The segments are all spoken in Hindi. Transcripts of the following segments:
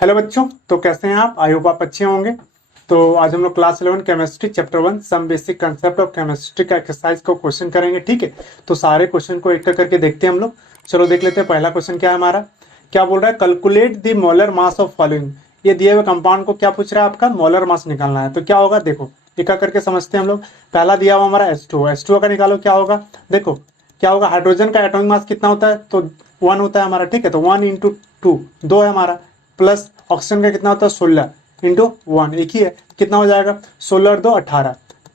हेलो बच्चों, तो कैसे हैं आप? आई होप आप अच्छे होंगे। तो आज हम लोग class 11 chemistry chapter 1 some basic concept of chemistry का एक्सरसाइज को क्वेश्चन करेंगे। ठीक है, तो सारे क्वेश्चन को एक करके देखते हैं हम लोग। चलो देख लेते हैं। पहला क्वेश्चन क्या है हमारा, क्या बोल रहा है? Calculate the molar mass of following. ये दिए हुए कंपाउंड को क्या पूछ रहा है? आपका मोलर मास निकालना है। तो क्या होगा, देखो एक करके समझते हैं हम लोग। पहला दिया हुआ हमारा H2O का निकालो। क्या होगा, देखो क्या होगा, हाइड्रोजन का एटॉमिक मास कितना होता है? तो 1 होता है हमारा। ठीक है, तो 1 इंटू 2 2 है हमारा, प्लस ऑक्सीजन का कितना होता है? 16 इंटू 1 एक ही है। कितना हो जाएगा? 16 और 2 18।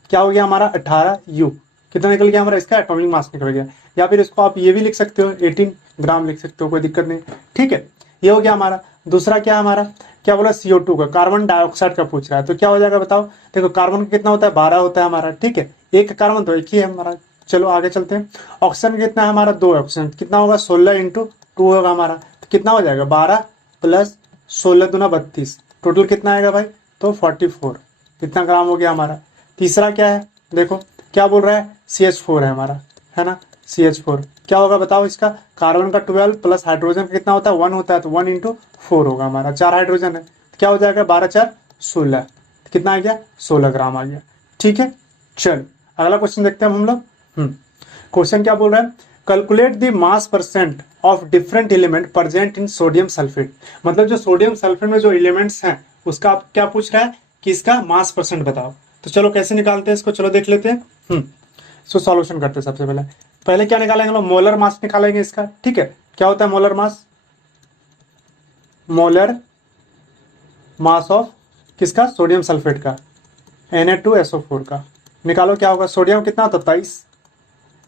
क्या हो गया हमारा? 18U। कितना निकल गया हमारा? इसका एटॉमिक मास निकल गया। या फिर इसको आप ये भी लिख सकते हो, 18 ग्राम लिख सकते हो, कोई दिक्कत नहीं। ठीक है, ये हो गया हमारा। दूसरा क्या है हमारा, क्या बोला? CO2 का, कार्बन डाइऑक्साइड का पूछ रहा है। तो क्या हो जाएगा बताओ? देखो कार्बन का कितना होता है? 12 होता है हमारा। ठीक है, एक कार्बन तो एक ही है हमारा। चलो आगे चलते हैं। ऑक्सीजन कितना है हमारा? 2 ऑक्सीजन। कितना होगा? 16 इंटू 2 होगा हमारा। तो कितना हो जाएगा? 12 प्लस 16 दूना 32। टोटल कितना आएगा भाई? तो 44। कितना ग्राम हो गया हमारा? तीसरा क्या है, देखो क्या बोल रहा है? CH4 है हमारा, है ना? CH4 क्या होगा बताओ? इसका कार्बन का 12 प्लस हाइड्रोजन का कितना होता है? 1 होता है, तो 1 इंटू 4 होगा हमारा। 4 हाइड्रोजन है, तो क्या हो जाएगा? 12 4 16। कितना आ गया? 16 ग्राम आ गया। ठीक है, चल अगला क्वेश्चन देखते हैं हम लोग। क्वेश्चन क्या बोल रहा है? Calculate the mass percent of different element present in sodium sulphate. मतलब जो सोडियम सल्फेट में जो एलिमेंट्स हैं उसका आप क्या पूछ रहा है कि इसका मास परसेंट बताओ। तो चलो कैसे निकालते हैं इसको, चलो देख लेते हैं। इसको सॉल्यूशन करते हैं। सबसे पहले पहले क्या निकालेंगे हम लोग? मोलर मास निकालेंगे इसका। ठीक है, क्या होता है molar mass? Molar mass of किसका? सोडियम सल्फेट का, Na2SO4 का। निकालो क्या होगा? सोडियम कितना होता है? 23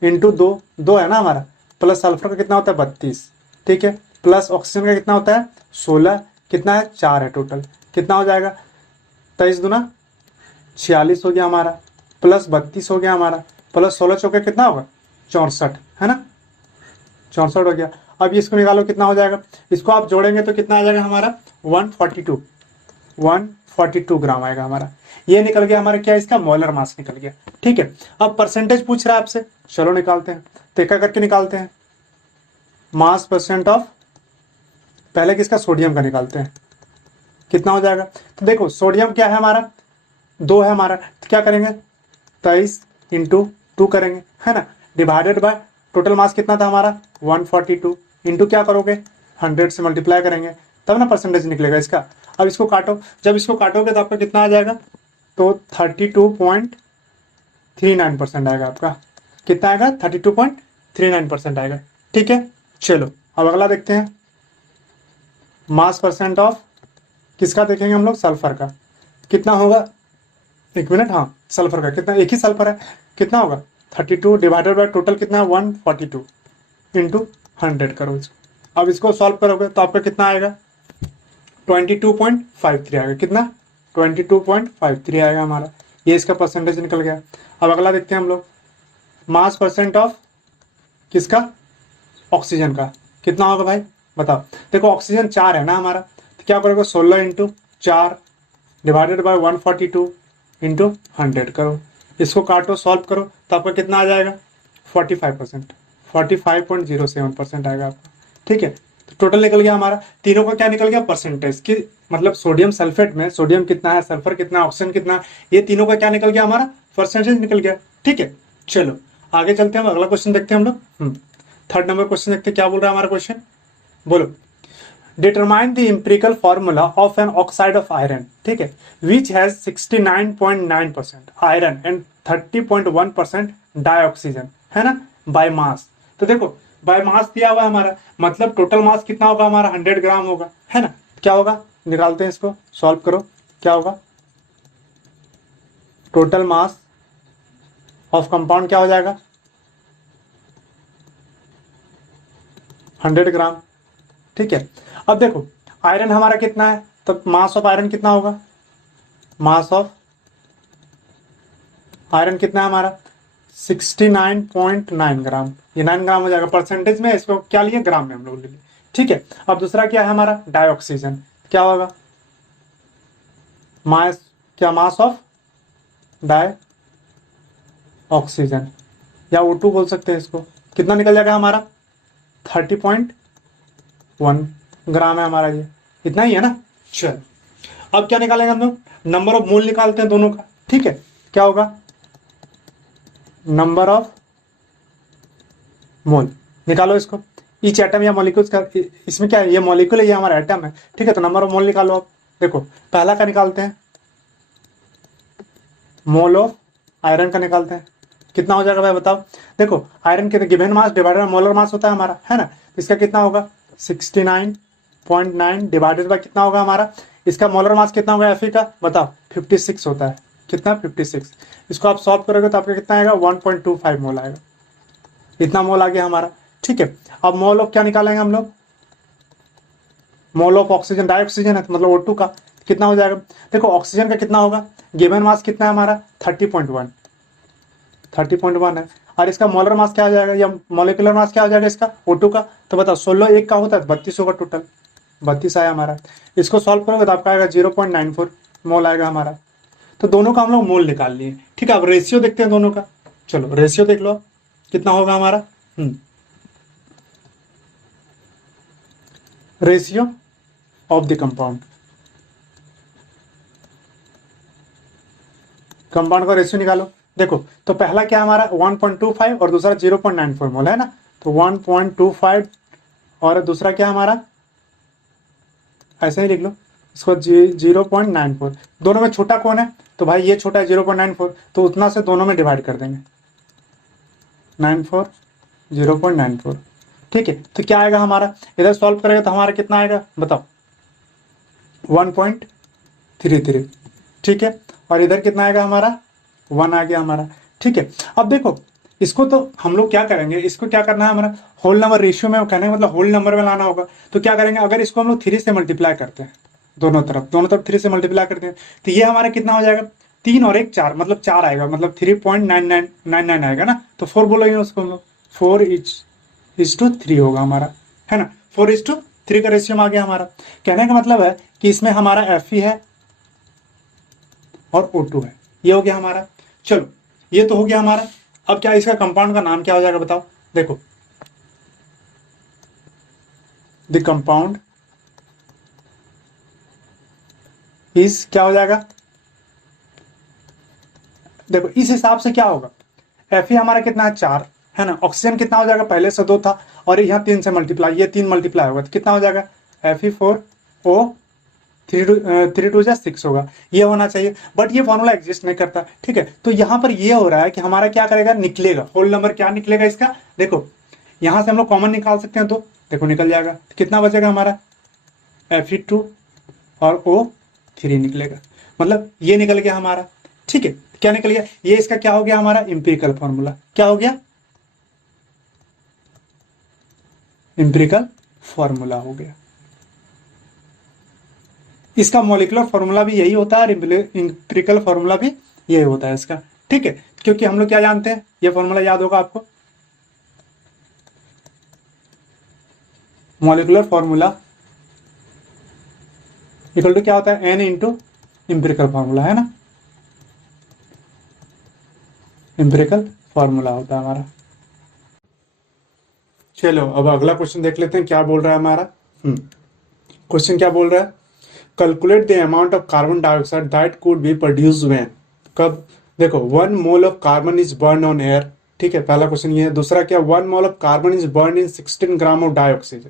इंटू 2 2 है ना हमारा, प्लस सल्फर का कितना होता है? 32। ठीक है, प्लस ऑक्सीजन का कितना होता है? 16। कितना है? 4 है टोटल। कितना हो जाएगा? 23 दूना 46 हो गया हमारा, प्लस 32 हो गया हमारा, प्लस 16 चौके कितना होगा? 64, है ना? 64 हो गया। अब इसको निकालो, कितना हो जाएगा? इसको आप जोड़ेंगे तो कितना आ जाएगा हमारा? 142 142 ग्राम आएगा हमारा। ये निकल गया हमारा क्या? इसका मोलर मास निकल गया। ठीक है, अब परसेंटेज पूछ रहा है आपसे, चलो निकालते हैं। तो एक करके निकालते हैं। मास परसेंट ऑफ, पहले किसका? सोडियम का निकालते हैं। कितना हो जाएगा? तो देखो सोडियम क्या है हमारा? 2 है हमारा, तो क्या करेंगे? 23 इंटू 2 करेंगे, है ना? डिवाइडेड बाय टोटल मास कितना था हमारा? 142 इंटू क्या करोगे? 100 से मल्टीप्लाई करेंगे, तब ना परसेंटेज निकलेगा इसका। अब इसको काटो, जब इसको काटोगे तो आपका कितना आ जाएगा? तो 32.39% आएगा आपका। कितना आएगा? 32.39% आएगा। ठीक है, चलो अब अगला देखते हैं। मास परसेंट ऑफ किसका देखेंगे हम लोग? सल्फर का। कितना होगा? एक मिनट, हाँ सल्फर का कितना? एक ही सल्फर है, कितना होगा? 32 डिवाइडेड बाय टोटल कितना है? 142 इंटू 100 करो। अब इसको सॉल्व करोगे तो आपका कितना आएगा? 22.53 आएगा। कितना? 22.53 आएगा हमारा। ये इसका परसेंटेज निकल गया। अब अगला देखते हैं हम लोग। मास परसेंट ऑफ किसका? ऑक्सीजन का। कितना होगा भाई बताओ? देखो ऑक्सीजन 4 है ना हमारा, तो क्या करोगे? 16 इंटू 4 डिवाइडेड बाय 142 इंटू 100 करो। इसको काटो, सॉल्व करो, तो आपका कितना आ जाएगा? 45%, 45.07% आएगा आपका। ठीक है, तो टोटल निकल गया हमारा। तीनों का क्या निकल गया? परसेंटेज की, मतलब सोडियम सल्फेट में सोडियम कितना है, सल्फर कितना, ऑक्सीजन कितना, ये तीनों का क्या निकल गया हमारा? परसेंटेज निकल गया। ठीक है, चलो आगे चलते हैं। हम अगला क्वेश्चन देखते हैं हम लोग। थर्ड नंबर क्वेश्चन देखते हैं, क्या बोल रहा है हमारा क्वेश्चन, बोलो। Determine the empirical formula of an oxide of iron, ठीक है, which has 69.9% iron and 30.1% dioxygen, है ना, बाय मास। तो देखो बाय मास दिया हुआ है हमारा, मतलब टोटल मास कितना होगा हमारा? 100 ग्राम होगा, है ना? क्या होगा? निकालते हैं इसको, सॉल्व करो। क्या होगा? टोटल मास ऑफ कंपाउंड क्या हो जाएगा? 100 ग्राम। ठीक है, अब देखो आयरन हमारा कितना है, तो मास ऑफ आयरन कितना होगा? मास ऑफ आयरन कितना है हमारा? 69.9 ग्राम। ये 9 ग्राम हो जाएगा। परसेंटेज में इसको क्या लिए? ग्राम में हम लोग ले लिए। ठीक है, अब दूसरा क्या है हमारा? डाइऑक्सीजन। क्या होगा? मास, क्या मास ऑफ डाई ऑक्सीजन, या O2 बोल सकते हैं इसको। कितना निकल जाएगा हमारा? 30.1 ग्राम है हमारा। ये इतना ही है ना। चल अब क्या निकालेंगे हम लोग, नंबर ऑफ मोल निकालते हैं दोनों का, ठीक है। क्या होगा, नंबर ऑफ मोल निकालो इसको, ईच एटम या मॉलिक्यूल्स का, इसमें क्या है, ये मॉलिक्यूल है, ये हमारा एटम है, ठीक है। तो नंबर ऑफ मोल निकालो आप। देखो पहला का निकालते हैं, मोल ऑफ आयरन का निकालते हैं, कितना हो जाएगा भाई बताओ। देखो आयरन के given mass divided by molar मास होता है हमारा, है ना। इसका कितना होगा 69.9 डिवाइडेड बाय कितना होगा हमारा, इसका मोलर मास कितना होगा Fe का बताओ, 56 होता है, कितना 56। इसको आप सॉल्व करोगे तो आपका कितना आएगा 1.25 मोल आएगा, इतना मोल आ गया हमारा, ठीक है। अब मोल ऑफ क्या निकालेंगे हम लोग, mole of oxygen, dioxygen है मतलब O2 का कितना हो जाएगा। देखो ऑक्सीजन का कितना होगा, गिवन मास कितना है हमारा 30.1 है, और इसका मोलर मास क्या आ जाएगा या मोलिकुलर मास क्या आ जाएगा इसका O2 का, तो बताओ 16 एक का होता है 32 होगा, टोटल 32 आया हमारा। इसको सॉल्व करोगे तो आपका आएगा 0.94 मोल आएगा हमारा। तो दोनों का हम लोग मोल निकाल लिए, ठीक है। अब रेशियो देखते हैं दोनों का, चलो रेशियो देख लो कितना होगा हमारा, ratio of the compound, compound का रेशियो निकालो। देखो तो पहला क्या हमारा 1.25 और दूसरा 0.94 मोल है ना, तो 1.25 और दूसरा क्या हमारा, ऐसे ही लिख लो इसको 0.94। दोनों में छोटा कौन है, तो भाई ये छोटा है 0.94, तो उतना से दोनों में डिवाइड कर देंगे 94 0.94, ठीक है। तो क्या आएगा हमारा, इधर सॉल्व करेगा तो हमारा कितना आएगा बताओ 1.33, ठीक है। और इधर कितना आएगा हमारा 1 आ गया हमारा, ठीक है। अब देखो इसको तो हम लोग क्या करेंगे, इसको क्या करना है हमारा होल नंबर रेशियो में कहने मतलब होल नंबर में लाना होगा। तो क्या करेंगे, अगर इसको हम लोग 3 से मल्टीप्लाई करते हैं, दोनों तरफ 3 से मल्टीप्लाई करते हैं, तो ये हमारा कितना हो जाएगा 3 और 1 4, मतलब 4 आएगा, मतलब 3.9999 आएगा ना। तो 4 बोलेंगे उसको हम लोग, 4:3 होगा हमारा, है ना। 4:3 का रेशियो में आ गया हमारा। कहने का मतलब है कि इसमें हमारा Fe है और O2 है, ये हो गया हमारा। चलो ये तो हो गया हमारा। अब क्या इसका कंपाउंड का नाम क्या हो जाएगा बताओ। देखो द कंपाउंड इस क्या हो जाएगा, देखो इस हिसाब से क्या होगा, Fe हमारा कितना है 4, है ना। ऑक्सीजन कितना हो जाएगा, पहले से 2 था और यहाँ 3 से मल्टीप्लाई, ये 3 मल्टीप्लाई होगा तो कितना हो जाएगा Fe4O 3 2 6 होगा, ये होना चाहिए। बट ये फॉर्मूला एग्जिस्ट नहीं करता, ठीक है। तो यहाँ पर ये हो रहा है कि हमारा क्या करेगा, निकलेगा होल नंबर, क्या निकलेगा इसका। देखो यहाँ से हम लोग कॉमन निकाल सकते हैं, तो देखो निकल जाएगा, कितना बचेगा हमारा Fe2 और O3 निकलेगा, मतलब ये निकल गया हमारा, ठीक है। क्या निकल गया, ये इसका क्या हो गया हमारा इंपिरिकल फॉर्मूला, क्या हो गया इंपिरिकल फॉर्मूला हो गया। इसका मॉलिक्यूलर फॉर्मूला भी यही होता है और इंपिरिकल फॉर्मूला भी यही होता है इसका, ठीक है। क्योंकि हम लोग क्या जानते हैं, ये फॉर्मूला याद होगा आपको, मॉलिक्यूलर फॉर्मूला इक्वल टू क्या होता है N इंटू इंपिरिकल फॉर्मूला, है ना, इंपिरिकल फॉर्मूला होता है हमारा। चलो अब अगला क्वेश्चन देख लेते हैं क्या बोल रहा है हमारा। क्वेश्चन क्या बोल रहा है, calculate the amount of carbon dioxide that could be produce when, कब। देखो 1 mole of carbon is burn on air, ठीक है, पहला क्वेश्चन ये है। दूसरा क्या 1 mole of carbon is burn in 16 gram of dioxygen.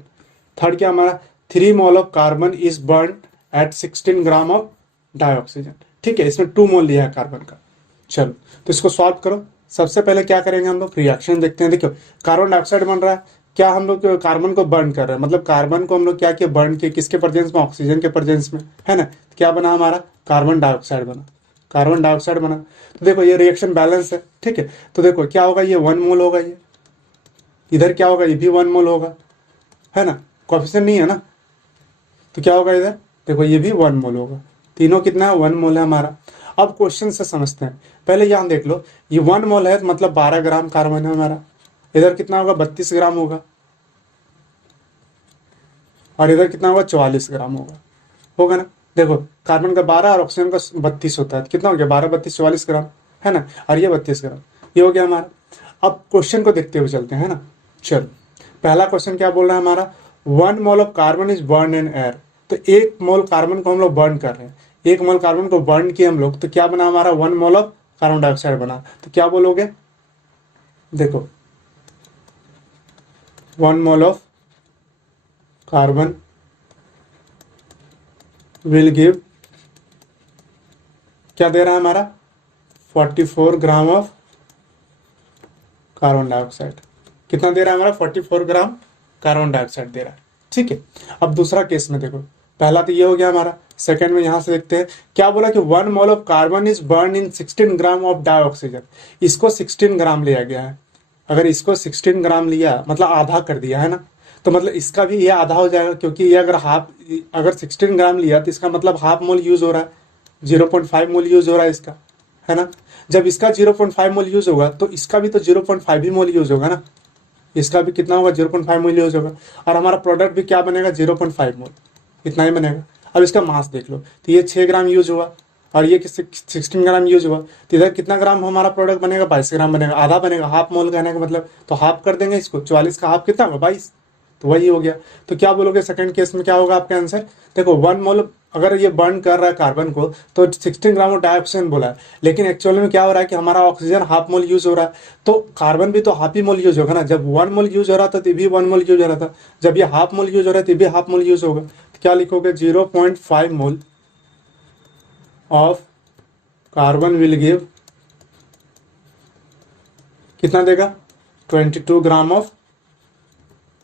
Third क्या हमारा 3 mole of carbon is burn at 16 gram of dioxygen, ठीक है। इसमें 2 मोल लिया है कार्बन का। चलो तो इसको सॉल्व करो। सबसे पहले क्या करेंगे हम लोग, रिएक्शन देखते हैं। देखो कार्बन डाइऑक्साइड बन रहा है, क्या हम लोग कार्बन को बर्न कर रहे हैं, मतलब कार्बन को हम लोग क्या किया बर्न किया, किसके प्रेजेंस में, ऑक्सीजन के प्रेजेंस में, है ना। क्या बना हमारा कार्बन डाइऑक्साइड बना, कार्बन डाइऑक्साइड बना। तो देखो ये रिएक्शन बैलेंस है, ठीक है। तो देखो क्या होगा, ये 1 मोल होगा, ये इधर क्या होगा, ये भी 1 मोल होगा, है ना, कोएफिशिएंट नहीं है ना, तो क्या होगा इधर, देखो ये भी 1 मोल होगा। तीनों कितना है 1 मोल है हमारा। अब क्वेश्चन से समझते हैं, पहले यहाँ देख लो, ये 1 मोल है मतलब 12 ग्राम कार्बन है हमारा। इधर कितना होगा 32 ग्राम होगा, और इधर कितना होगा 44 ग्राम होगा ना। देखो कार्बन का 12 और ऑक्सीजन का 32 होता है, कितना हो गया 12 32 44 ग्राम, है ना, और ये 32 ग्राम, ये हो गया हमारा। अब क्वेश्चन को देखते हुए चलते हैं ना। चलो पहला क्वेश्चन क्या बोल रहा है हमारा, 1 mole of carbon is burn in air. तो 1 मोल कार्बन को हम लोग बर्न कर रहे हैं, 1 मोल कार्बन को बर्न किए हम लोग, तो क्या बना हमारा 1 मोल ऑफ कार्बन डाइऑक्साइड बना। तो क्या बोलोगे, देखो 1 mole of carbon will give, क्या दे रहा है हमारा 44 ग्राम ऑफ कार्बन डाइऑक्साइड। कितना दे रहा है हमारा 44 ग्राम कार्बन डाइऑक्साइड दे रहा है। ठीक है, अब दूसरा केस में देखो, पहला तो ये हो गया हमारा, सेकंड में यहां से देखते हैं क्या बोला कि 1 mole of carbon is burn in 16 gram of dioxygen. इसको 16 ग्राम लिया गया है, अगर इसको 16 ग्राम लिया मतलब आधा कर दिया है ना, तो मतलब इसका भी ये आधा हो जाएगा, क्योंकि ये अगर 16 ग्राम लिया तो इसका मतलब हाफ मोल यूज हो रहा है, 0.5 मोल यूज हो रहा है इसका, है ना। जब इसका 0.5 मोल यूज होगा तो इसका भी तो 0.5 ही मोल यूज होगा ना, इसका भी कितना होगा 0.5 मोल यूज होगा, और हमारा प्रोडक्ट भी क्या बनेगा 0.5 मोल, इतना ही बनेगा। अब इसका मास देख लो, तो ये 6 ग्राम यूज हुआ और ये 16 ग्राम यूज हुआ, तो इधर कितना ग्राम हमारा प्रोडक्ट बनेगा 22 ग्राम बनेगा, आधा बनेगा, हाफ मोल कहने का मतलब, तो हाफ कर देंगे इसको, 44 का हाफ कितना होगा 22, तो वही हो गया। तो क्या बोलोगे सेकंड केस में क्या होगा आपका आंसर, देखो 1 मोल अगर ये बर्न कर रहा है कार्बन को तो 16 ग्राम ऑफ डाइऑक्सीजन बोला है, लेकिन एक्चुअली में क्या हो रहा है कि हमारा ऑक्सीजन हाफ मोल यूज हो रहा है, तो कार्बन भी तो हाफ ही मोल यूज होगा ना। जब 1 मोल यूज हो रहा था तो भी 1 मोल यूज हो रहा था, जब ये हाफ मोल यूज हो रहा है तो भी हाफ मोल यूज होगा, तो क्या लिखोगे 0.5 मोल ऑफ कार्बन विल गिव, कितना देगा 22 ग्राम ऑफ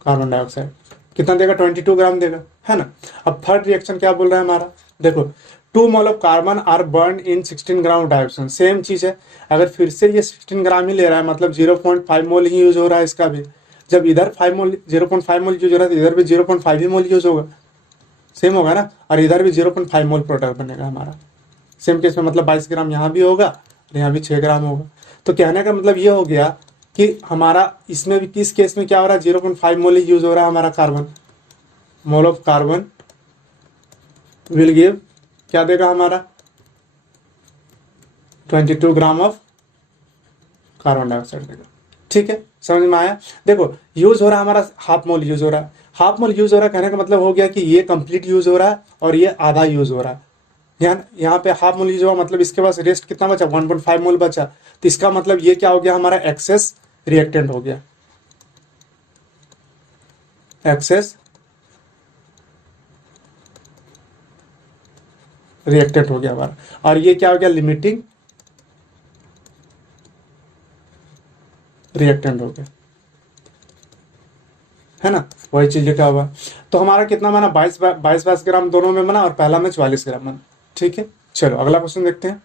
कार्बन डाइऑक्साइड, कितना देगा 22 ग्राम देगा, है ना। अब थर्ड रिएक्शन क्या बोल रहा है हमारा, देखो 2 mole of carbon are burn in 16 gram dioxygen, same चीज है, अगर फिर से ये 16 ग्राम ही ले रहा है मतलब 0.5 मोल ही यूज हो रहा है इसका भी, जब इधर 5 मोल 0.5 मोल यूज हो रहा है तो इधर भी 0.5 ही मोल यूज होगा, सेम होगा ना, और इधर भी 0.5 मोल प्रोडक्ट बनेगा हमारा। सेम केस में मतलब 22 ग्राम यहाँ भी होगा और यहाँ भी 6 ग्राम होगा। तो कहने का मतलब ये हो गया कि हमारा इसमें भी किस केस में क्या हो रहा है 0.5 मोल ही यूज हो रहा है हमारा carbon, mole of carbon will give क्या देगा हमारा 22 ग्राम ऑफ कार्बन डाइऑक्साइड देगा। ठीक है, समझ में आया। देखो यूज हो रहा है हमारा हाफ मोल यूज हो रहा है, हाफ मोल यूज हो रहा है कहने का मतलब हो गया कि ये कंप्लीट यूज हो रहा है और ये आधा यूज हो रहा है। यहाँ पे हाफ मोल यूज हुआ मतलब इसके पास रेस्ट कितना बचा 1.5 मोल बचा, तो इसका मतलब ये क्या हो गया हमारा एक्सेस रिएक्टेंट हो गया, एक्सेस रिएक्टेंट हो गया हमारा, और ये क्या हो गया लिमिटिंग रिएक्टेंट हो गया, है ना। वही चीज क्या हुआ, तो हमारा कितना बना 22 ग्राम दोनों में बना और पहला में 44 ग्राम बना। ठीक है, चलो अगला क्वेश्चन देखते हैं।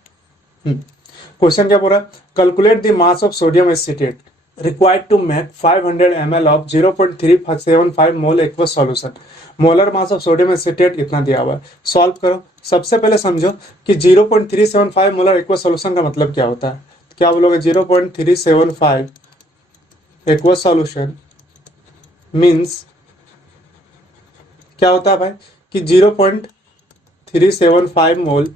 क्वेश्चन क्या बोल रहा है, calculate the mass of sodium acetate required to make 500 ml of 0.375 mole aqueous solution. Molar mass of sodium acetate इतना दिया हुआ है, सॉल्व करो। सबसे पहले समझो कि 0.375 मोलर एक्वस सॉल्यूशन का मतलब क्या होता है, क्या बोलोगे 0.375 एक्वस सॉल्यूशन मीन्स क्या होता है भाई कि 0.375 मोल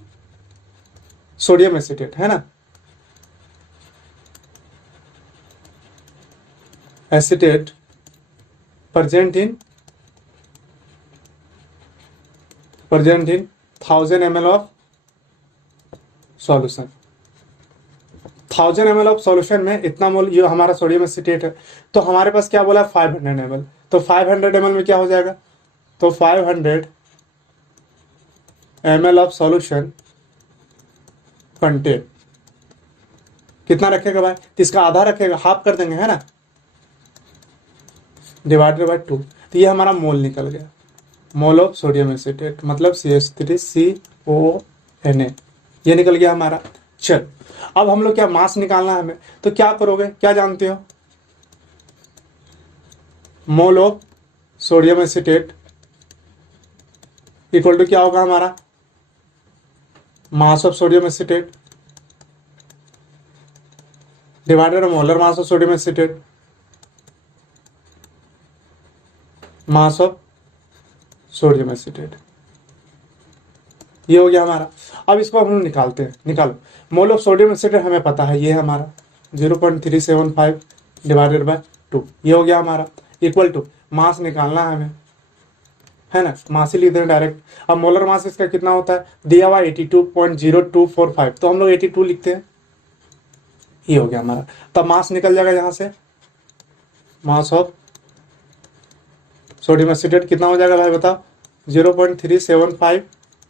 सोडियम एसिटेट, है ना, acetate present in 1000 ml of solution. 1000 ml of solution में इतना मोल ये हमारा सोडियम एसिटेट है, तो हमारे पास क्या बोला 500 ml, तो 500 ml में क्या हो जाएगा, तो 500 ml ऑफ सॉल्यूशन कंटेन कितना रखेगा भाई, तो इसका आधा रखेगा, हाफ कर देंगे, है ना, डिवाइडेड बाय 2, तो ये हमारा मोल निकल गया, मोल ऑफ सोडियम एसिटेट मतलब CH3CONA, ये निकल गया हमारा। चल अब हम लोग क्या मास निकालना है हमें, तो क्या करोगे, क्या जानते हो, mole of sodium acetate equal to क्या होगा हमारा mass of sodium acetate divided molar mass of sodium acetate mass of sodium acetate, ये हो गया हमारा। अब इसको हम लोग निकालते हैं, निकालो। मोल ऑफ सोडियम एसिटेट हमें पता है, ये है हमारा 0.375 डिवाइडेड बाय 2, ये हो गया हमारा, इक्वल टू मास निकालना है हमें, है ना, मास ही लिख दें डायरेक्ट। अब मोलर मास इसका कितना होता है, दिया हुआ 82.0245, तो हम लोग 82 लिखते हैं, ये हो गया हमारा। तब मास निकल जाएगा यहाँ से, मास ऑफ सोडियम एसिटेट कितना हो जाएगा भाई बताओ, 0.375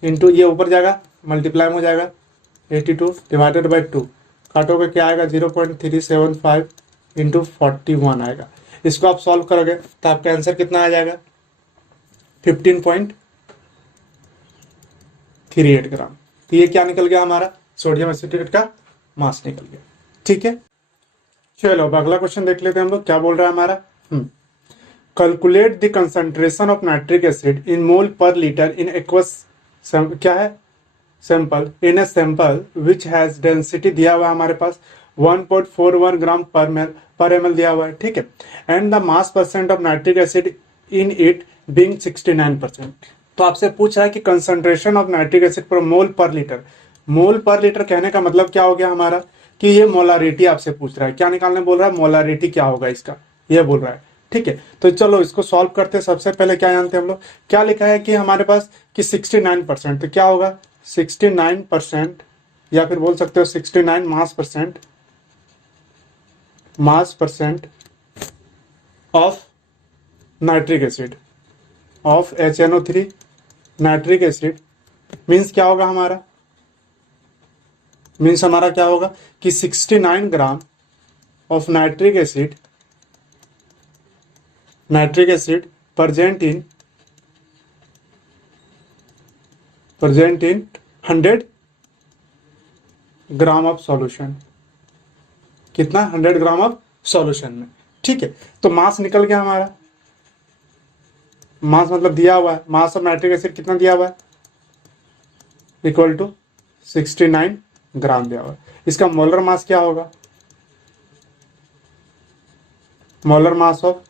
इंटू ये ऊपर जाएगा मल्टीप्लाई में हो जाएगा 82 डिवाइडेड बाई 2, काटोगे क्या आएगा 0.375 इंटू 41 आएगा। इसको आप सॉल्व करोगे तो आपका आंसर कितना आ जाएगा 15.38 ग्राम। तो ये क्या निकल गया हमारा, सोडियम एसिटेट का मास निकल गया। ठीक है, चलो अब अगला क्वेश्चन देख लेते हैं हम लोग, क्या बोल रहा है हमारा। Calculate the concentration of nitric acid in mole पर लीटर इन एक्वस, क्या है sample, in a sample which has density दिया हुआ है हमारे पास 1.41 ग्राम पर एम एल दिया हुआ है, ठीक है, and the mass percent of nitric acid in it being 69%। तो आपसे पूछ रहा है कि कंसंट्रेशन ऑफ नाइट्रिक एसिड पर मोल पर लीटर, मोल पर लीटर कहने का मतलब क्या हो गया हमारा कि ये मोलारिटी आपसे पूछ रहा है, क्या निकालने बोल रहा है, मोलारिटी क्या होगा इसका, ये बोल रहा है। ठीक है, तो चलो इसको सॉल्व करते हैं। सबसे पहले क्या जानते हैं हम लोग, क्या लिखा है कि हमारे पास कि 69%, तो क्या होगा 69%, या फिर बोल सकते हो 69 मास percent of nitric acid of HNO3 nitric acid means क्या होगा हमारा, मीन्स हमारा क्या होगा कि 69 gram of nitric acid present in 100 gram of solution, कितना 100 ग्राम ऑफ सॉल्यूशन में। ठीक है, तो मास निकल गया हमारा, मास मतलब दिया हुआ है, मास ऑफ नाइट्रिक एसिड कितना दिया हुआ है, इक्वल टू 69 ग्राम दिया हुआ है। इसका मोलर मास क्या होगा, molar mass of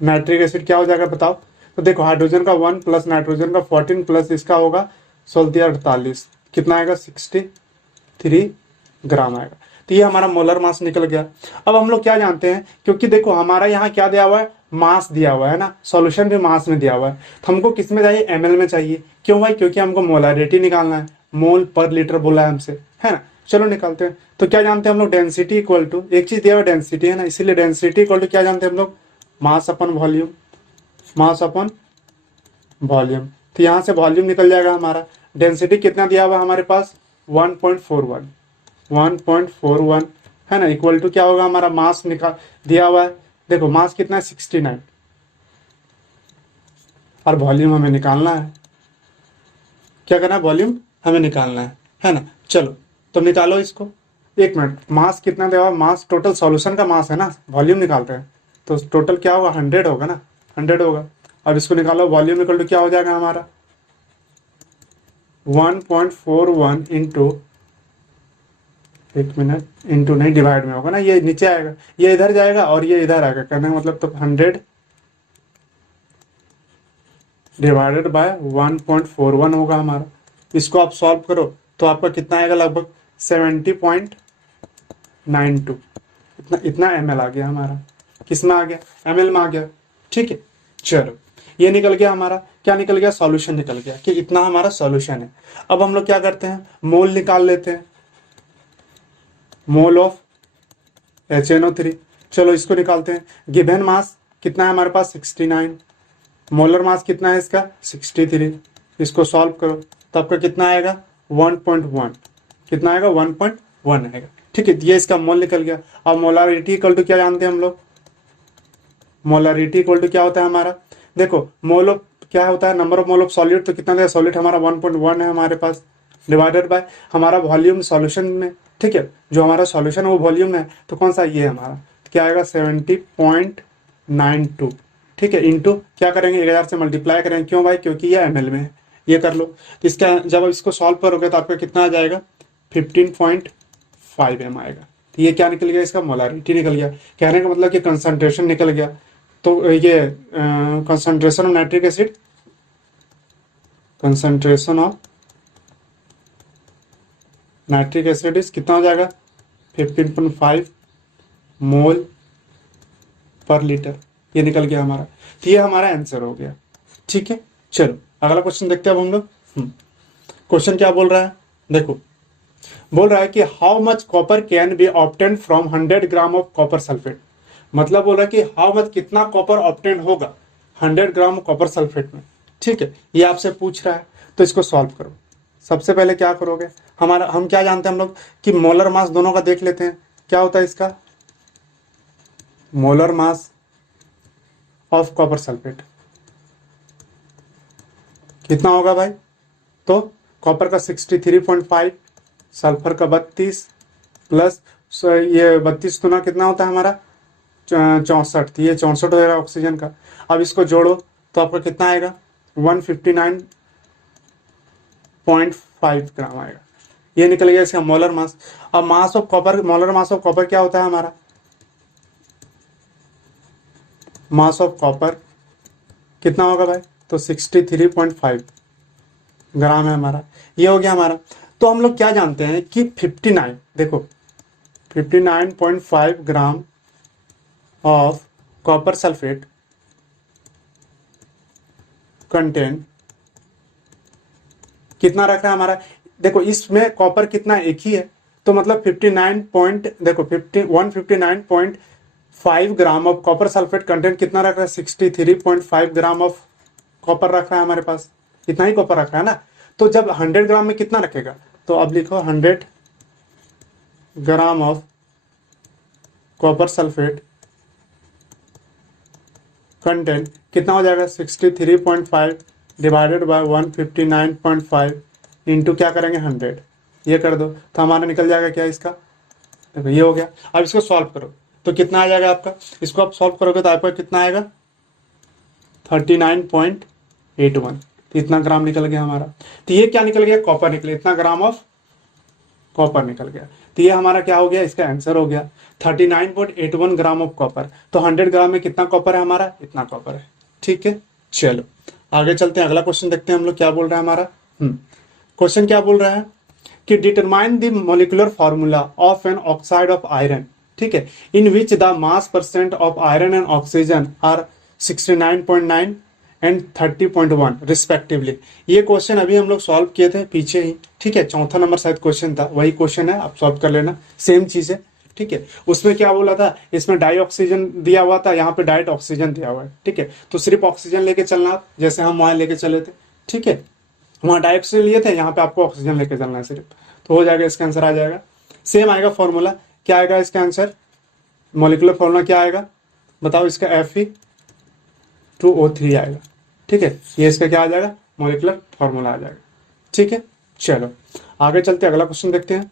nitric acid क्या हो जाएगा बताओ। तो देखो हाइड्रोजन का 1 प्लस नाइट्रोजन का 14 प्लस इसका होगा 48, कितना आएगा 63 ग्राम आएगा। तो ये हमारा मोलर मास निकल गया। अब हम लोग क्या जानते हैं, क्योंकि देखो हमारा यहाँ क्या दिया हुआ है, मास दिया हुआ है ना, सॉल्यूशन भी मास में दिया हुआ है, तो हमको किस में चाहिए, ml में चाहिए। क्यों भाई, क्योंकि हमको मोलारिटी निकालना है, मोल पर लीटर बोला है हमसे, है ना। चलो निकालते हैं। तो क्या जानते हैं हम लोग, डेंसिटी इक्वल टू, एक चीज दिया हुआ डेंसिटी है ना, इसीलिए डेंसिटी इक्वल टू क्या जानते हैं हम लोग, मास अपन वॉल्यूम, मास अपन वॉल्यूम। तो यहाँ से वॉल्यूम निकल जाएगा हमारा। डेंसिटी कितना दिया हुआ है हमारे पास 1.41 है ना, इक्वल टू क्या होगा हमारा, मास निकाल दिया हुआ है, देखो मास कितना है 69 और वॉल्यूम हमें निकालना है, क्या करना है, वॉल्यूम हमें निकालना है ना। चलो तो निकालो इसको, एक मिनट, मास कितना दिया हुआ, मास टोटल सॉल्यूशन का मास है ना, वॉल्यूम निकालते हैं, तो टोटल क्या होगा 100 होगा ना, 100 होगा। अब इसको निकालो, वॉल्यूम इक्वल टू क्या हो जाएगा हमारा 1.41 इंटू, एक मिनट, इंटू नहीं डिवाइड में होगा ना, ये नीचे आएगा, ये इधर जाएगा और ये इधर आएगा, कहने का मतलब तो 100 डिवाइडेड बाय 1.41 होगा हमारा। इसको आप सॉल्व करो तो आपका कितना आएगा, लगभग 70.92, इतना ml आ गया हमारा, किस में आ गया, ml में आ गया। ठीक है, चलो ये निकल गया हमारा, क्या निकल गया, सॉल्यूशन निकल गया कि इतना हमारा सॉल्यूशन है। अब हम लोग क्या करते हैं, मोल निकाल लेते हैं, मोल ऑफ HNO3। चलो इसको निकालते हैं। गिवन मास कितना है हमारे पास 69, मोलर मास कितना है इसका 63। इसको सॉल्व करो तो आपका कितना आएगा 1.1, कितना आएगा 1.1 आएगा। ठीक है, ये इसका मोल निकल गया। अब मोलारिटी इक्वल टू क्या जानते हैं हम लोग, मोलारिटी इक्वल टू क्या होता है हमारा, देखो मोल ऑफ क्या होता है, number of mole of solute, तो कितना दिया, सॉल्यूट हमारा 1.1 है हमारे पास, डिवाइडेड बाय हमारा वॉल्यूम सॉल्यूशन में। ठीक है, जो हमारा सॉल्यूशन है वो वॉल्यूम में है, तो कौन सा ये हमारा, तो क्या आएगा 70.92। ठीक है, इंटू क्या करेंगे 1000 से मल्टीप्लाई करेंगे, क्यों भाई, क्योंकि ये ml में है, ये कर लो। तो इसका जब आप इसको सॉल्व करोगे तो आपका कितना आ जाएगा 15.5 m आएगा। तो ये क्या निकल गया, इसका मोलारिटी निकल गया, कहने का मतलब कि कंसंट्रेशन निकल गया। तो ये concentration of nitric acid, concentration of nitric acid is कितना हो जाएगा 15.5 मोल पर लीटर, ये निकल गया हमारा। तो ये हमारा आंसर हो गया। ठीक है, चलो अगला क्वेश्चन देखते हैं अब हम लोग। क्वेश्चन क्या बोल रहा है, देखो बोल रहा है कि how much copper can be obtain from 100 gram of copper sulphate. मतलब बोल रहा है कि हाउ मच कितना कॉपर ऑब्टेन होगा 100 ग्राम कॉपर सल्फेट में। ठीक है, ये आपसे पूछ रहा है, तो इसको सॉल्व करो। सबसे पहले क्या करोगे, हम क्या जानते हैं हम लोग कि मोलर मास दोनों का देख लेते हैं, क्या होता है इसका molar mass of copper sulphate कितना होगा भाई। तो कॉपर का 63.5, सल्फर का 32 प्लस ये 32 गुना कितना होता है हमारा 64, ये 64 हो जाएगा ऑक्सीजन का। अब इसको जोड़ो तो आपका कितना आएगा 159.5 ग्राम आएगा, ये निकल गया इसका मोलर मास। अब mass of copper, molar mass of copper क्या होता है हमारा, मास ऑफ कॉपर कितना होगा भाई, तो 63.5 ग्राम है हमारा, ये हो गया हमारा। तो हम लोग क्या जानते हैं कि 59, देखो 59.5 gram of copper sulphate content कितना रख रहा है हमारा। देखो इसमें कॉपर कितना एक ही है, तो मतलब 159.5 gram of copper sulphate content कितना रख रहा है 63.5 ग्राम ऑफ कॉपर रख रहा है हमारे पास, इतना ही कॉपर रख रहा है ना। तो जब 100 ग्राम में कितना रखेगा, तो अब लिखो 100 gram of copper sulphate content कितना हो जाएगा 63.5 डिवाइडेड बाय 159.5 इंटू क्या करेंगे 100, ये कर दो तो हमारा निकल जाएगा क्या इसका, देखो ये हो गया। अब इसको सॉल्व करो तो कितना आ जाएगा आपका, इसको आप सॉल्व करोगे तो आपका कितना आएगा 39.81, तो इतना ग्राम निकल गया हमारा। तो ये क्या निकल गया, कॉपर निकले, इतना ग्राम ऑफ कॉपर निकल गया। तो ये हमारा क्या हो गया, इसका आंसर हो गया 39.81 ग्राम ऑफ कॉपर। तो 100 ग्राम में कितना कॉपर है हमारा, इतना कॉपर है। ठीक है, चलो आगे चलते हैं, अगला क्वेश्चन देखते हैं हम लोग क्या बोल रहा है हमारा। क्वेश्चन क्या बोल रहा है कि determine the molecular formula of an oxide of iron, ठीक है, in which the mass percent of iron and oxygen are 69.9 and 30.1 respectively. ये क्वेश्चन अभी हम लोग सॉल्व किए थे पीछे ही, ठीक है, चौथा नंबर शायद क्वेश्चन था, वही क्वेश्चन है, आप सॉल्व कर लेना, सेम चीज है। ठीक है, उसमें क्या बोला था, इसमें डाई ऑक्सीजन दिया हुआ था, यहाँ पे डाइट ऑक्सीजन दिया हुआ है। ठीक है, तो सिर्फ ऑक्सीजन लेके चलना आप, जैसे हम वहां लेके चले थे। ठीक है, वहां डाई ऑक्सीजन लिए थे, यहाँ पे आपको ऑक्सीजन लेके चलना है सिर्फ, तो हो जाएगा, इसका आंसर आ जाएगा। सेम आएगा फॉर्मूला, क्या आएगा इसका आंसर, मॉलिक्यूलर फॉर्मूला क्या आएगा बताओ, इसका Fe2O3 आएगा। ठीक है, ये इसका क्या आ जाएगा, मॉलिक्यूलर फॉर्मूला आ जाएगा। ठीक है, चलो आगे चलते अगला क्वेश्चन देखते हैं।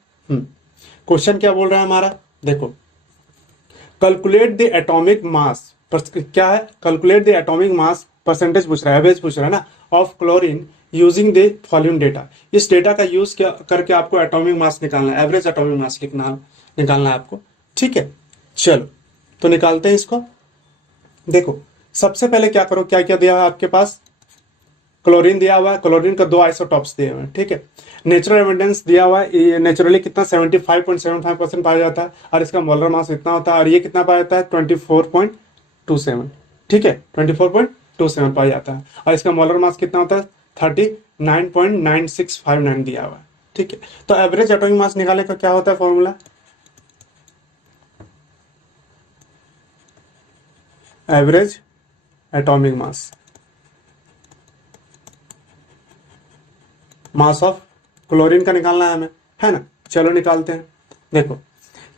क्वेश्चन क्या बोल रहा है हमारा, देखो कैलकुलेट द एटॉमिक मास, क्या है, calculate the atomic mass percentage पूछ रहा है, एवरेज पूछ रहा है ना, of chlorine using the following data. इस डेटा का यूज करके आपको एटॉमिक मास निकालना है, एवरेज एटॉमिक मास निकालना है आपको। ठीक है, चलो तो निकालते हैं इसको। देखो सबसे पहले क्या करो, क्या क्या दिया है आपके पास, क्लोरीन दिया हुआ है, क्लोरीन का 2 आइसोटॉप्स दिए हुए हैं। ठीक है, नेचुरल एविडेंस दिया हुआ है, ये नेचुरली कितना 75.75% पाया जाता है, और इसका मोलर मास इतना होता है, और ये कितना पाया जाता है 24.27। ठीक है, 24.27 पाया जाता है, और इसका मोलर मास कितना होता है 39.9659 दिया हुआ है। ठीक है, तो एवरेज एटॉमिक मास निकालने का क्या होता है formula, average atomic mass, mass of chlorine का निकालना है हमें, है ना। चलो निकालते हैं। देखो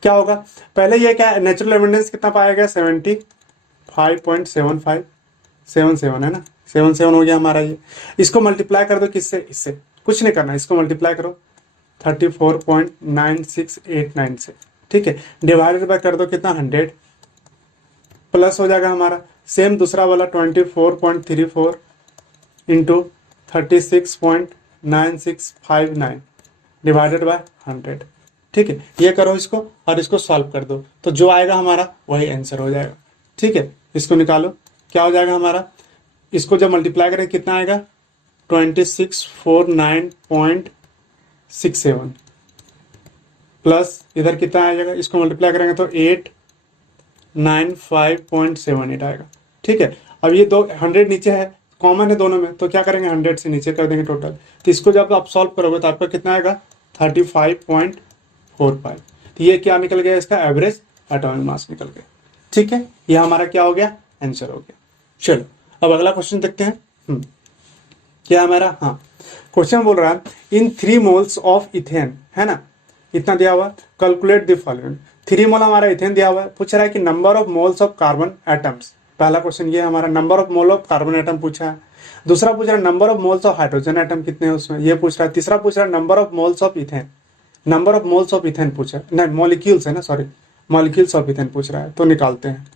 क्या होगा, पहले ये क्या नेचुरल एविडेंस कितना पाया गया 75.7577 है ना, 77 हो गया हमारा। ये इसको मल्टीप्लाई कर दो किससे, इससे कुछ नहीं करना, इसको मल्टीप्लाई करो 34.9689 से। ठीक है, डिवाइडेड बाय कर दो कितना 100, प्लस हो जाएगा हमारा सेम दूसरा वाला 24.34 इंटू 36.9659 डिवाइडेड बाय 100। ठीक है, ये करो इसको और इसको सॉल्व कर दो, तो जो आएगा हमारा वही आंसर हो जाएगा। ठीक है, इसको निकालो, क्या हो जाएगा हमारा, इसको जब मल्टीप्लाई करें कितना आएगा 2649.67 प्लस इधर कितना आ जाएगा, इसको मल्टीप्लाई करेंगे तो 895.78 आएगा। ठीक है, अब ये 100 नीचे है, कॉमन है दोनों में, तो क्या करेंगे 100 से नीचे कर देंगे टोटल। तो इसको जब आप सॉल्व करोगे तो आपका कितना आएगा 35.45। तो ये क्या निकल गया, इसका एवरेज एटॉमिक मास निकल गया। ठीक है, ये हमारा क्या हो गया, आंसर हो गया। चलो अब अगला क्वेश्चन देखते हैं। क्या हमारा, हाँ क्वेश्चन बोल रहा है इन 3 मोल्स ऑफ इथेन, है ना, इतना दिया हुआ, कैलकुलेट द फॉलोइंग। 3 मोल हमारा इथेन दिया हुआ है, पूछ रहा है कि number of moles of carbon atoms. पहला क्वेश्चन ये हमारा number of mole of carbon atom पूछा है। दूसरा पूछ रहा है number of moles of hydrogen atom कितने हैं उसमें, ये पूछ रहा है। तीसरा पूछ रहा है number of moles of ethane, number of moles of ethane पूछा है, नहीं मॉलिक्यूल्स है ना, सॉरी मॉलिक्यूल्स ऑफ इथेन पूछ रहा है। तो निकालते हैं।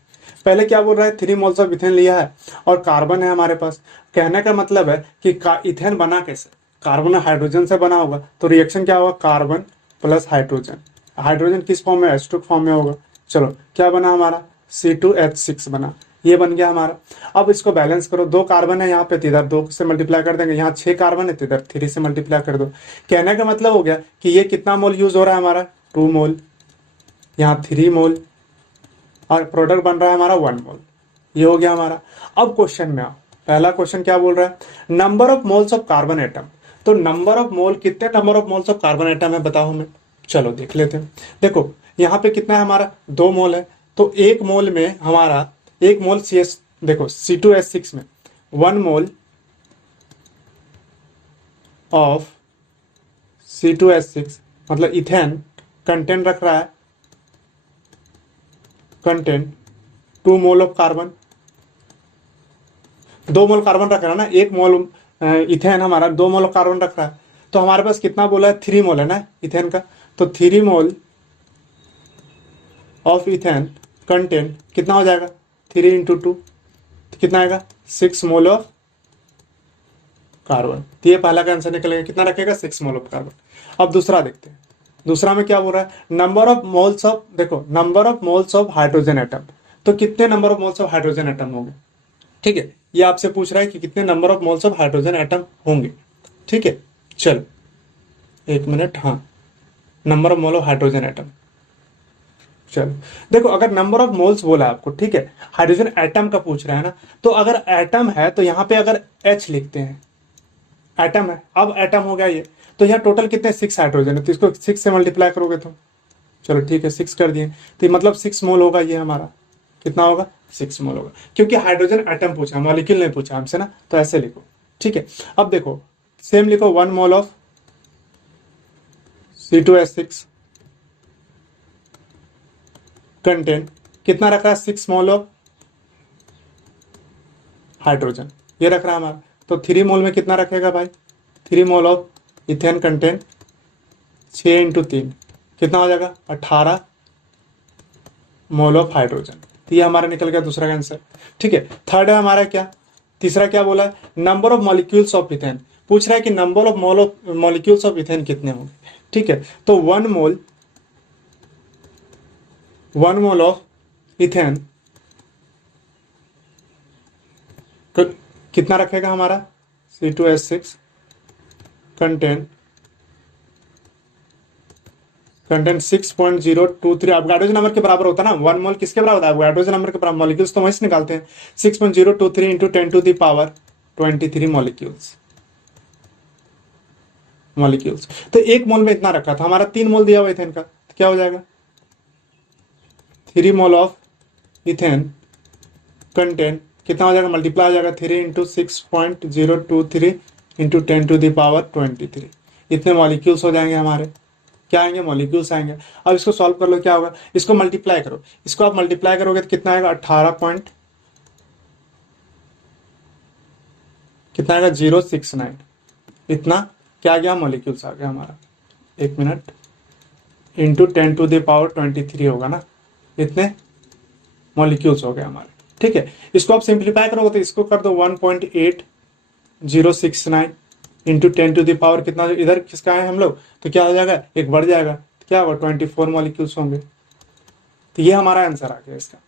पहले क्या बोल रहा है, 3 मोल्स ऑफ इथेन लिया है और कार्बन है हमारे पास। कहने का मतलब है कि इथेन बना कैसे, कार्बन और हाइड्रोजन से बना होगा। तो रिएक्शन क्या होगा, कार्बन प्लस हाइड्रोजन। हाइड्रोजन किस फॉर्म में, H2 फॉर्म में होगा। चलो क्या बना हमारा, C2H6 बना, ये बन गया हमारा। अब इसको बैलेंस करो, 2 कार्बन है यहाँ पे, इधर 2 से मल्टीप्लाई कर देंगे, यहाँ 6 कार्बन है, इधर 3 से मल्टीप्लाई कर दो। कहने का मतलब हो गया कि ये कितना मोल यूज हो रहा है हमारा, 2 मोल, यहाँ 3 मोल, और प्रोडक्ट बन रहा है हमारा 1 मोल। ये हो गया हमारा। अब क्वेश्चन में आओ, पहला क्वेश्चन क्या बोल रहा है, number of moles of carbon atom. तो नंबर ऑफ मोल, कितने number of moles of carbon atom है बताओ हमें। चलो देख लेते हैं। देखो यहाँ पे कितना है हमारा, 2 मोल है। तो 1 मोल में हमारा 1 मोल CS, देखो C2H6 में 1 मोल ऑफ C2H6 मतलब इथेन कंटेंट रख रहा है, content 2 mole of carbon, 2 mole carbon रख रहा है ना, 1 मोल इथेन हमारा 2 मोल ऑफ कार्बन रख रहा है। तो हमारे पास कितना बोला है, 3 मोल है ना इथेन का। तो 3 मोल ऑफ इथेन कंटेंट कितना हो जाएगा, 3 इंटू 2 तो कितना आएगा, 6 मोल ऑफ कार्बन। तो ये पहला का आंसर निकलेगा, कितना रखेगा, 6 मोल ऑफ कार्बन। अब दूसरा देखते हैं। दूसरा में क्या बोल रहा है, नंबर ऑफ मोल्स ऑफ, देखो number of moles of hydrogen atom. तो कितने number of moles of hydrogen atom होंगे। ठीक है, ये आपसे पूछ रहा है कि कितने number of moles of hydrogen atom होंगे। ठीक है, चलो 1 मिनट, हाँ number of mole of hydrogen atom. चलो देखो, अगर नंबर ऑफ मोल्स बोला आपको, ठीक है, हाइड्रोजन एटम का पूछ रहा है ना, तो अगर एटम है तो यहाँ पे अगर H लिखते हैं, एटम है, अब एटम हो गया ये। तो यहाँ टोटल कितने, 6 हाइड्रोजन है, तो इसको 6 से मल्टीप्लाई करोगे तो, चलो ठीक है 6 कर दिए, तो मतलब 6 मोल होगा ये हमारा। कितना होगा, 6 मोल होगा, क्योंकि हाइड्रोजन एटम पूछा, मॉलिक्यूल नहीं पूछा हमसे ना, तो ऐसे लिखो। ठीक है, अब देखो सेम लिखो, 1 मोल ऑफ C2H6 कंटेंट कितना रख रहा है, 6 मोल ऑफ हाइड्रोजन, ये रख रहा है हमारा। तो 3 मोल में कितना रखेगा भाई, 3 mole of ethane content 6 into 3 कितना हो जाएगा, 18 मोल ऑफ हाइड्रोजन। तो ये हमारा निकल गया दूसरा का आंसर। ठीक है, थर्ड है हमारा क्या, तीसरा क्या बोला है, number of molecules of ethane. पूछ रहा है कि number of molecules of ethane कितने होंगे। ठीक है, तो 1 मोल ऑफ इथेन कितना रखेगा हमारा, C2H6 कंटेंट 6.023 अवोगाड्रो नंबर के बराबर होता है ना। 1 मोल किसके बराबर होता है, अवोगाड्रो नंबर के बराबर। मॉलिक्यूल्स तो वहीं से निकालते हैं, 6.023 into 10 to the power 23 molecules. तो 1 मोल में इतना रखा था, हमारा 3 मोल दिया हुआ इथेन का, तो क्या हो जाएगा, 3 मोल ऑफ इथेन कंटेंट कितना हो जाएगा, मल्टीप्लाई हो जाएगा 3 into 6.023 into 10 to the power 23। इतने मॉलिक्यूल्स हो जाएंगे हमारे, क्या आएंगे, मॉलिक्यूल्स आएंगे। अब इसको सॉल्व कर लो, क्या होगा, इसको मल्टीप्लाई करो, इसको आप मल्टीप्लाई करोगे तो कितना आएगा, 18 कितना आएगा 069। इतना क्या आ गया, मॉलिक्यूल्स आ गया हमारा। 1 minute, into 10 to the power 23 होगा ना, इतने मॉलिक्यूल्स हो गए हमारे। ठीक है, इसको आप सिंप्लीफाई करोगे तो इसको कर दो 1.8069 इंटू 10 टू द पावर कितना, इधर किसका है हम लोग, तो क्या हो जाएगा, एक बढ़ जाएगा, तो क्या होगा 24 मॉलिक्यूल्स होंगे। तो ये हमारा आंसर आ गया इसका।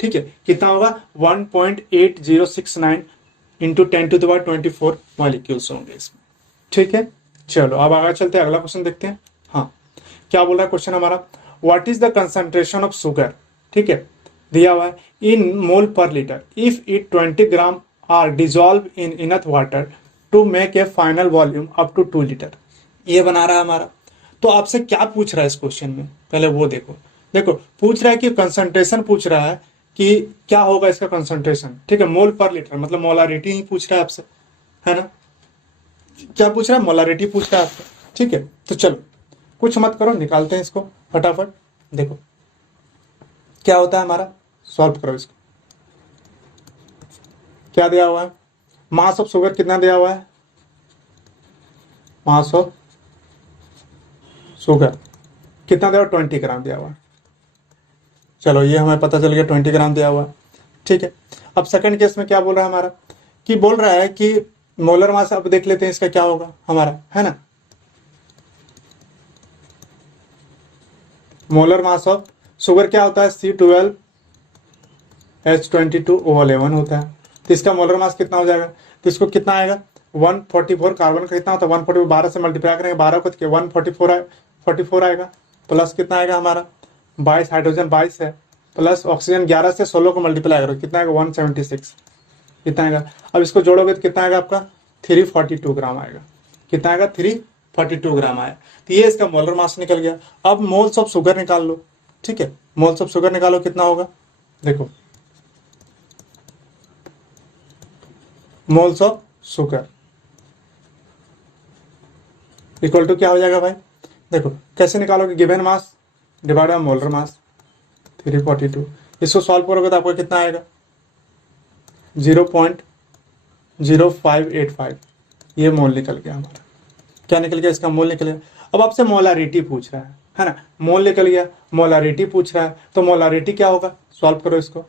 ठीक है, कितना होगा 1.8069 into 10 to the power 24 molecules होंगे इसमें। ठीक है, चलो अब आगे चलते हैं, अगला क्वेश्चन देखते हैं। हाँ, क्या बोल रहा है क्वेश्चन हमारा, what is the concentration of sugar. ठीक है, दिया हुआ है इन मोल पर litre if it 20 gram are dissolve in enough water to make a final volume up to 2 litre. ये बना रहा है हमारा। तो आपसे क्या पूछ रहा है इस क्वेश्चन में, पहले वो देखो। देखो पूछ रहा है कि कंसंट्रेशन पूछ रहा है कि क्या होगा इसका कंसंट्रेशन, ठीक है, मोल पर लीटर, मतलब मोलारिटी ही पूछ रहा है आपसे, है ना। क्या पूछ रहा है, मोलारिटी पूछ रहा है आपसे, ठीक है। तो चलो कुछ मत करो, निकालते हैं इसको फटाफट। देखो क्या होता है हमारा, सॉल्व करो इसको। क्या दिया हुआ है, मास ऑफ शुगर कितना दिया हुआ है, मास ऑफ शुगर कितना दिया हुआ, 20 ग्राम दिया हुआ है। चलो ये हमें पता चल गया 20 ग्राम दिया हुआ है, ठीक है। अब सेकंड केस में क्या बोल रहा है हमारा, कि बोल रहा है कि मोलर मास, अब देख लेते हैं इसका क्या होगा हमारा, है ना। मोलर मास ऑफ शुगर क्या होता है, C12H22O11 होता है। तो इसका मोलर मास कितना हो जाएगा, तो इसको कितना आएगा 144, कार्बन का कितना होता है 144, 12 से मल्टीप्लाई करेंगे 12 को, 144 आएगा, प्लस कितना आएगा हमारा 22, हाइड्रोजन 22 है, प्लस ऑक्सीजन 11 से 16 को मल्टीप्लाई करो कितना आएगा 176, कितना आएगा। अब इसको जोड़ोगे तो कितना आएगा आपका 342 ग्राम आएगा, कितना आएगा 342 ग्राम आया। तो ये इसका मोलर मास निकल गया। अब मोल्स ऑफ शुगर निकाल लो, ठीक है, मोल्स ऑफ शुगर निकालो कितना होगा, देखो moles of sugar equal to क्या हो जाएगा भाई, देखो कैसे निकालोगे, given mass divide by molar mass 342, इसको सॉल्व करोगे तो आपको कितना आएगा 0.0585, ये मोल निकल गया हमारा। क्या निकल गया, इसका मोल निकल गया। अब आपसे मोलारिटी पूछ रहा है ना, मोल निकल गया, मोलारिटी पूछ रहा है, तो मोलारिटी क्या होगा, सॉल्व करो इसको।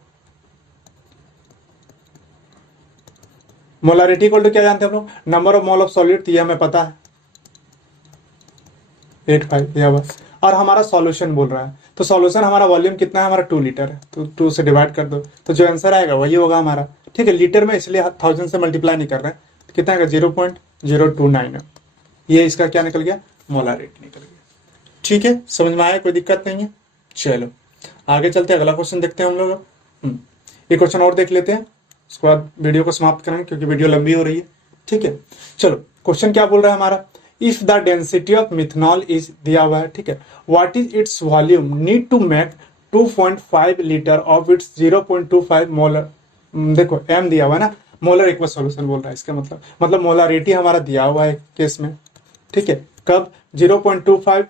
मोलारिटी इक्वल टू क्या जानते हैं हम लोग, number of mole of solid, ये हमें पता है 85 दिया हुआ, और हमारा सॉल्यूशन बोल रहा है, तो सॉल्यूशन हमारा वॉल्यूम कितना है, हमारा 2 लीटर है, तो 2 से डिवाइड कर दो, तो जो आंसर आएगा वही होगा हमारा, ठीक है। लीटर में इसलिए 1000 से मल्टीप्लाई नहीं कर रहे हैं, तो कितना आएगा 0.029 है। ये इसका क्या निकल गया, मोलारिटी निकल गया, ठीक है। समझ में आया, कोई दिक्कत नहीं है। चलो आगे चलते हैं, अगला क्वेश्चन देखते हैं हम लोग। ये क्वेश्चन और देख लेते हैं, उसके बाद वीडियो को समाप्त करेंगे क्योंकि वीडियो लंबी हो रही है, ठीक है। चलो क्वेश्चन क्या बोल रहा है हमारा, if the density of methanol is दिया हुआ है, ठीक है, what is its volume need to make 2.5 litre of its 0.25 molar, देखो एम दिया हुआ है ना, मोलर एक्वस सॉल्यूशन बोल रहा है, इसका मतलब मोलारिटी हमारा दिया हुआ है केस में, ठीक है। कब 0.25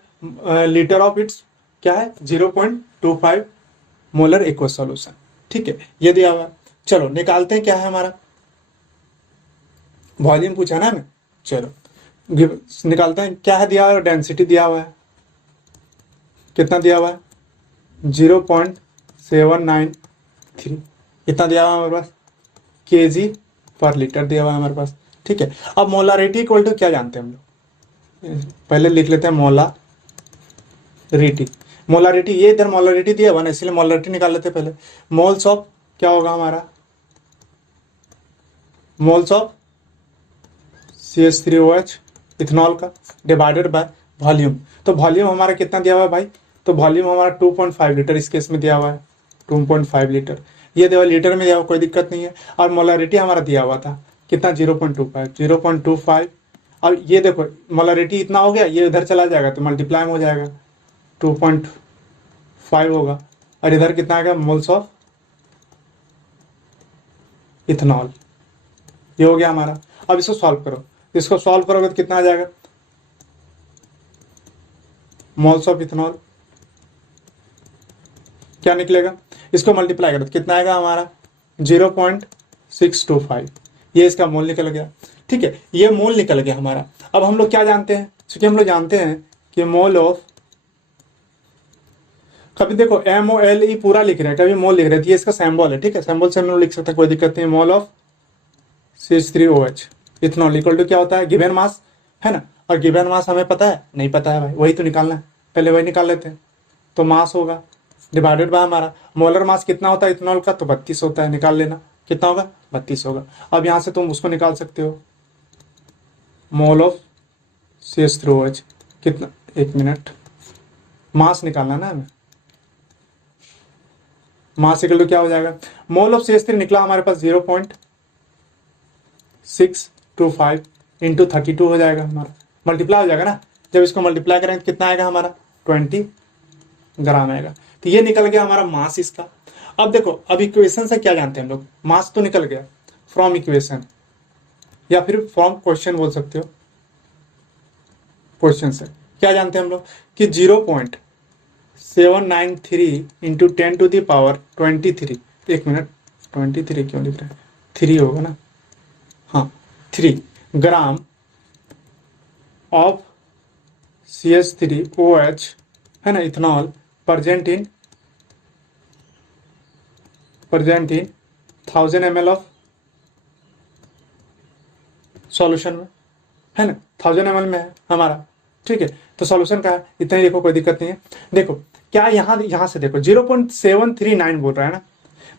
लीटर ऑफ इट्स क्या है 0.25 मोलर एक्वस सॉल्यूशन, ठीक है, ये दिया हुआ है। चलो निकालते हैं क्या है हमारा, वॉल्यूम पूछा ना हमें, चलो निकालते हैं क्या है दिया हुआ है, डेंसिटी दिया हुआ है, कितना दिया हुआ है 0.793, कितना दिया हुआ है हमारे पास केजी पर लीटर दिया हुआ है हमारे पास, ठीक है। अब मोलारिटी इक्वल टू क्या जानते हैं हम लोग, पहले लिख लेते हैं मोलारिटी, मोलारिटी ये इधर मोलारिटी दिया हुआ ना, इसलिए मोलारिटी निकाल लेते हैं पहले। मोल्स ऑफ क्या होगा हमारा, मोल्स ऑफ CH3OH इथेनॉल का डिवाइडेड बाय वॉल्यूम, तो वॉल्यूम हमारा कितना दिया हुआ है भाई, तो वॉल्यूम हमारा 2.5 लीटर इस केस में दिया हुआ है, 2.5 लीटर, ये दिया हुआ लीटर में दिया हुआ, कोई दिक्कत नहीं है। और मोलारिटी हमारा दिया हुआ था कितना 0.25, अब ये देखो मोलारिटी इतना हो गया, ये इधर चला जाएगा तो मल्टीप्लाई हो जाएगा 2.5 होगा, और इधर कितना आ गया मोल्स ऑफ इथेनॉल, ये हो गया हमारा। अब इसको सॉल्व करो, इसको सॉल्व करोगे तो कितना आ जाएगा, मोल्स ऑफ इथेनॉल क्या निकलेगा, इसको मल्टीप्लाई करो तो कितना आएगा हमारा 0.625, ये इसका मोल निकल गया, ठीक है, ये मोल निकल गया हमारा। अब हम लोग क्या जानते हैं, क्योंकि हम लोग जानते हैं कि मोल ऑफ, कभी देखो MOLE पूरा लिख रहे हैं, कभी मोल लिख रहे हैं, ये इसका सैम्बल है, ठीक है, सैम्बल से हम लोग लिख सकते हैं, कोई दिक्कत नहीं। Mole of CH3OH ethanol equal to क्या होता है, गिवन मास, है ना, और गिवन मास हमें पता है, नहीं पता है भाई, वही तो निकालना है, पहले वही निकाल लेते हैं। तो मास होगा डिवाइडेड बाय हमारा मोलर मास कितना होता है इथेनॉल का, तो 32 होता है, निकाल लेना कितना होगा 32 होगा। अब यहाँ से तुम उसको निकाल सकते हो, मोल ऑफ CH3OH कितना, एक मिनट, मास निकालना ना हमें, मास इक्वल टू क्या हो जाएगा, मोल ऑफ CH3 निकला हमारे पास 0.625, 625 इंटू 32 हो जाएगा हमारा, मल्टीप्लाई हो जाएगा ना। जब इसको मल्टीप्लाई करेंगे तो कितना आएगा हमारा 20 ग्राम आएगा। तो ये निकल गया हमारा मास इसका। अब देखो, अब इक्वेशन से क्या जानते हैं हम लोग, मास तो निकल गया फ्रॉम इक्वेशन, या फिर फ्रॉम क्वेश्चन बोल सकते हो। क्वेश्चन से क्या जानते हैं हम लोग कि 0.793 इंटू 10⁻23, एक मिनट 23 क्यों लिख रहे हैं, 3 होगा ना, हाँ 3 ग्राम ऑफ CH3OH है ना, ethanol present in 1000 ml of solution में, है ना 1000 ml में है हमारा, ठीक है। तो सॉल्यूशन का है इतना ही, देखो कोई दिक्कत नहीं है। देखो क्या यहाँ से देखो 0.739 बोल रहा है ना,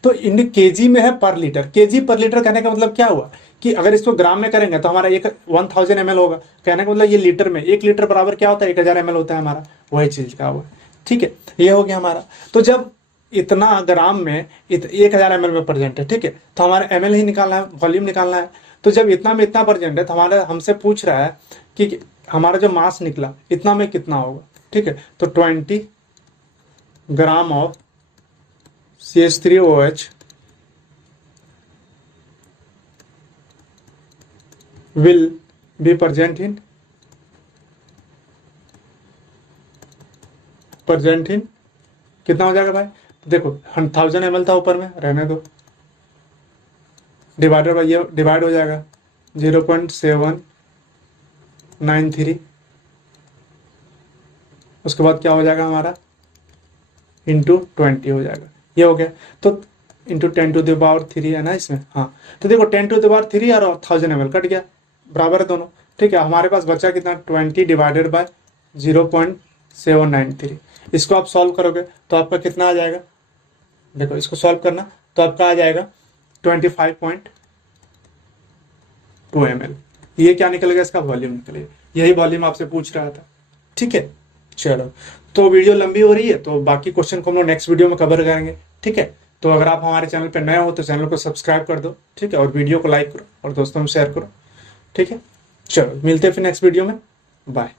तो इन केजी में है पर लीटर। केजी पर लीटर कहने का मतलब क्या हुआ कि अगर इसको ग्राम में करेंगे तो हमारा 1000 ml होगा, कहने का मतलब ये लीटर में, 1 लीटर बराबर क्या होता है 1000 ml होता है हमारा, वही चीज का हुआ, ठीक है। ये हो गया हमारा। तो जब इतना ग्राम में 1000 ml में प्रेजेंट है, ठीक है, तो हमारा ml ही निकालना है, वॉल्यूम निकालना है। तो जब इतना में इतना प्रेजेंट है तो हमारा हमसे पूछ रहा है कि हमारा जो मास निकला इतना में कितना होगा, ठीक है। तो 20 gram of CH3OH will be present in कितना हो जाएगा भाई, देखो 1000 ml था ऊपर में, रहने दो, डिवाइडेड बाई ये डिवाइड हो जाएगा 0.793, उसके बाद क्या हो जाएगा हमारा इंटू 20 हो जाएगा, ये हो गया। तो इंटू 10⁻³ है ना इसमें, हाँ। तो देखो 10⁻³ और 1000 ml कट गया, बराबर है दोनों, ठीक है। हमारे पास बचा कितना 20 डिवाइडेड बाय 0.793। इसको आप सॉल्व करोगे तो आपका कितना आ जाएगा, देखो इसको सॉल्व करना तो आपका आ जाएगा 25.2 ml। ये क्या निकल गया, इसका वॉल्यूम निकल गया, यही वॉल्यूम आपसे पूछ रहा था, ठीक है। चलो, तो वीडियो लंबी हो रही है तो बाकी क्वेश्चन को हम लोग नेक्स्ट वीडियो में कवर करेंगे, ठीक है। तो अगर आप हमारे चैनल पर नए हो तो चैनल को सब्सक्राइब कर दो, ठीक है, और वीडियो को लाइक करो और दोस्तों में शेयर करो, ठीक है। चलो मिलते हैं फिर नेक्स्ट वीडियो में, बाय।